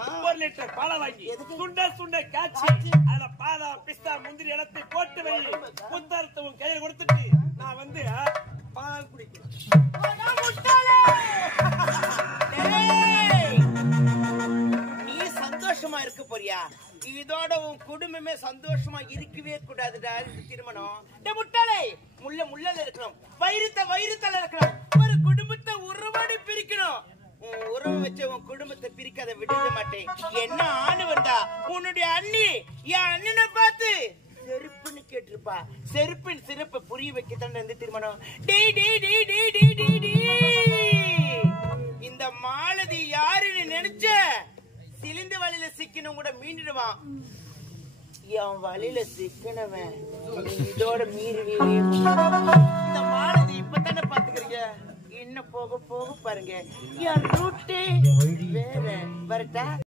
1 litre பாலை வாங்கி சுண்ட சுண்ட காய்ச்சி அதுல பாதாம் பிஸ்தா முந்திரி இடத்தை போட்டு வை. புத்தரத்தை உன் கையில கொடுத்துட்டு நான் வந்து பால் குடிக்கிறேன். நீ சந்தோஷமா இருக்க போறியா? இதோட உன் குடும்பமே சந்தோஷமா இருக்கவே கூடாதுடா. திருமணம் முட்டாளே, முள்ள முள்ளல இருக்கணும், வயிறுத்தல இருக்கணும். ஒரு குடும்பத்தை உறவாடி பிரிக்கணும். உன் உறவு வச்ச உன் குடும்பத்தை பிரிக்காத விடவே மாட்டேன். என்ன ஆணு வந்தா உன்னுடைய அண்ணி என் அண்ணனை பார்த்து செருப்புன்னு கேட்டிருப்பா. செருப்பின் சிறப்பை புரிய வைக்கத்தான் வந்து திருமணம். இந்த மாலதி யாருன்னு நினைச்ச சிலிந்து வழியில சிக்கணும் கூட மீண்டுடுவான். என் வழியில சிக்கனவன் இதோட மீறுவே. இந்த மாலதி இப்பதானே பாத்துக்கிறீங்க, இன்னும் போக போக பாருங்க என் ரூட்டே வேற. வரட்டா?